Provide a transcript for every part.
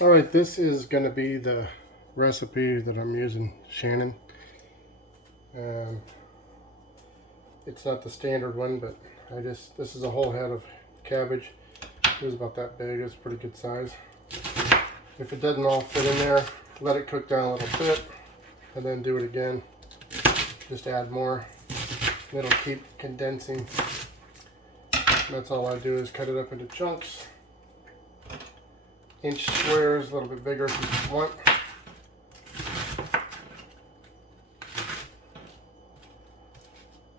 Alright, this is going to be the recipe that I'm using, Shannon. It's not the standard one, but this is a whole head of cabbage. It was about that big. It's pretty good size. If it doesn't all fit in there, let it cook down a little bit and then do it again. Just add more. It'll keep condensing. That's all I do is cut it up into chunks. Inch squares, a little bit bigger if you want.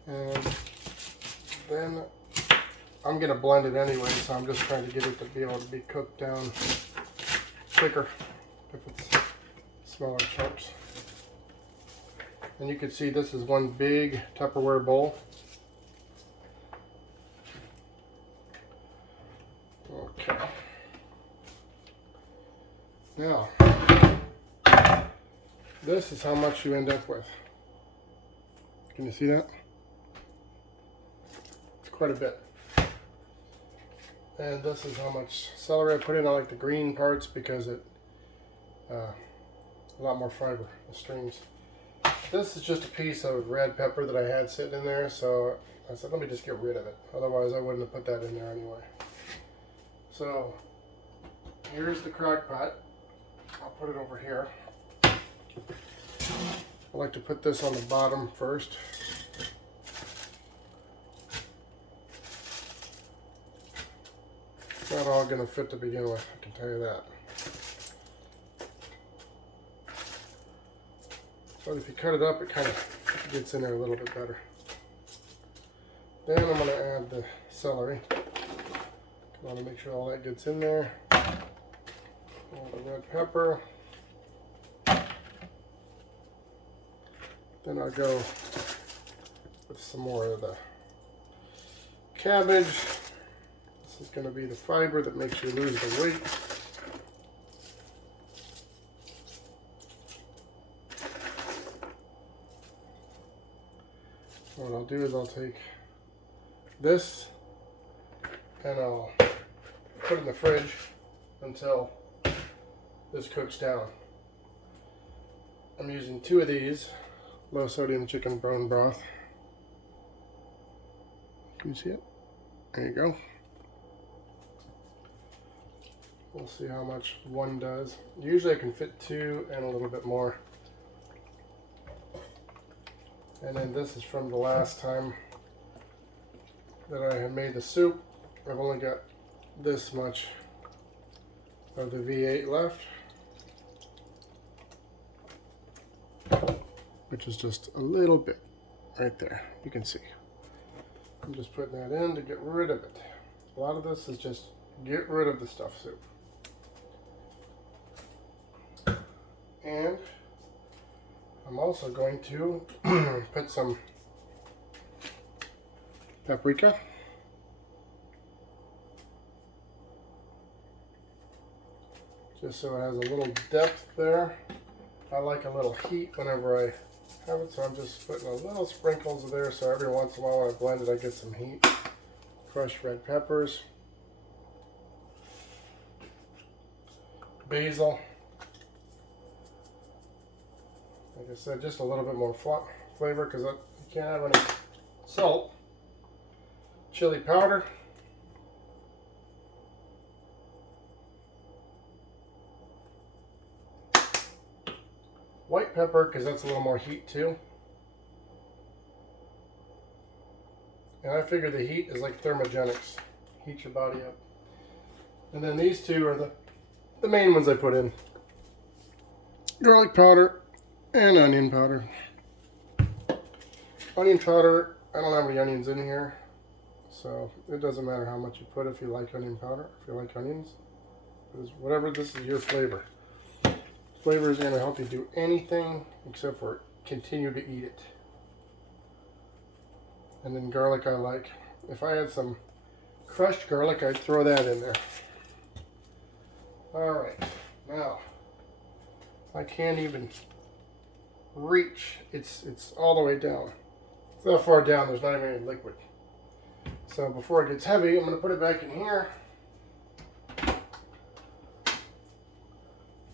And then I'm going to blend it anyway, so I'm just trying to get it to be able to be cooked down quicker if it's smaller chunks. And you can see this is one big Tupperware bowl. Okay. Now, this is how much you end up with. Can you see that? It's quite a bit. And this is how much celery I put in. I like the green parts because it a lot more fiber, the strings. This is just a piece of red pepper that I had sitting in there, so I said let me just get rid of it. Otherwise I wouldn't have put that in there anyway. So here's the crock pot. I'll put it over here. I like to put this on the bottom first. It's not all going to fit to begin with, I can tell you that. But if you cut it up, it kind of gets in there a little bit better. Then I'm going to add the celery. I want to make sure all that gets in there. All the red pepper. Then I'll go with some more of the cabbage. This is going to be the fiber that makes you lose the weight. What I'll do is I'll take this and I'll put it in the fridge until this cooks down. I'm using 2 of these low sodium chicken bone broth. Can you see it? There you go. We'll see how much one does. Usually I can fit 2 and a little bit more. And then this is from the last time that I had made the soup. I've only got this much of the V8 left, which is just a little bit right there. You can see. I'm just putting that in to get rid of it. A lot of this is just get rid of the stuffed soup. And I'm also going to put some paprika. Just so it has a little depth there. I like a little heat whenever I have it, so I'm just putting a little sprinkles of there, so every once in a while when I blend it I get some heat. Crushed red peppers. Basil. Like I said, just a little bit more flavor because you can't have any salt. Chili powder. White pepper because that's a little more heat too. And I figure the heat is like thermogenics. Heat your body up. And then these 2 are the main ones I put in. Garlic powder and onion powder. Onion powder, I don't have any onions in here, so it doesn't matter how much you put if you like onion powder, if you like onions. Whatever, this is your flavor. Flavor is going to help you do anything except for continue to eat it. And then garlic I like. If I had some crushed garlic, I'd throw that in there. Alright, now I can't even reach. It's all the way down. It's that far down, there's not even any liquid. So before it gets heavy, I'm going to put it back in here.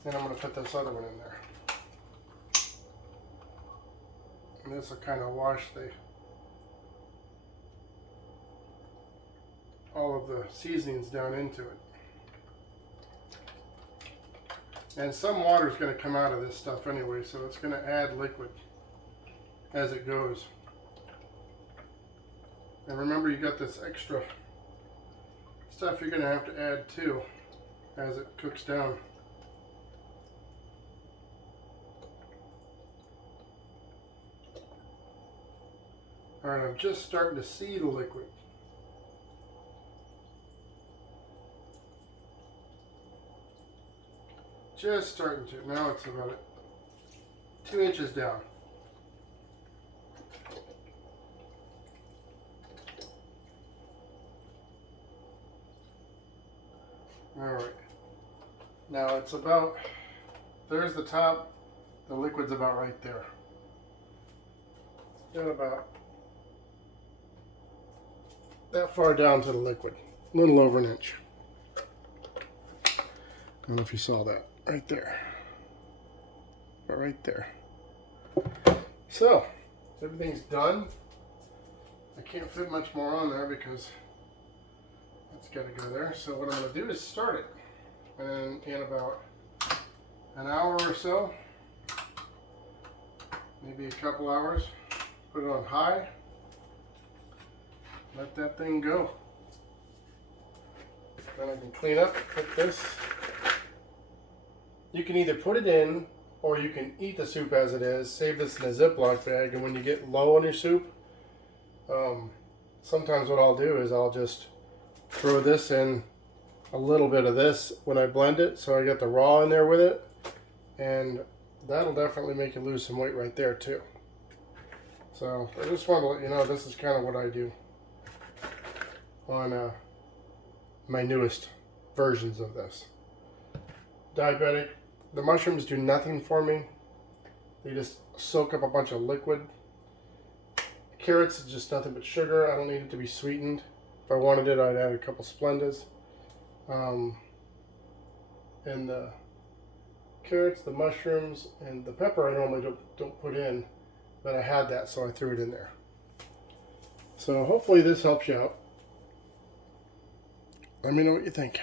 Then I'm going to put this other one in there. And this will kind of wash all of the seasonings down into it. And some water is going to come out of this stuff anyway, so it's going to add liquid as it goes. And remember, you got this extra stuff you're going to have to add too as it cooks down. Alright, I'm just starting to see the liquid. Just starting to. Now it's about 2 inches down. Alright. Now it's about, there's the top, the liquid's about right there. Got about that far down to the liquid. A little over an inch. I don't know if you saw that. Right there. But right there. So, everything's done. I can't fit much more on there because that's got to go there. So what I'm going to do is start it. And in about an hour or so, maybe a couple hours, put it on high. Let that thing go. Then I can clean up, put this. You can either put it in, or you can eat the soup as it is. Save this in a Ziploc bag, and when you get low on your soup, sometimes what I'll do is I'll just throw this in, a little bit of this when I blend it, so I get the raw in there with it, and that'll definitely make you lose some weight right there too. So I just want to let you know this is kind of what I do on my newest versions of this. Diabetic, the mushrooms do nothing for me. They just soak up a bunch of liquid. Carrots is just nothing but sugar. I don't need it to be sweetened. If I wanted it, I'd add a couple Splendas. And the carrots, the mushrooms, and the pepper I normally don't put in, but I had that, so I threw it in there. So hopefully this helps you out. Let me know what you think.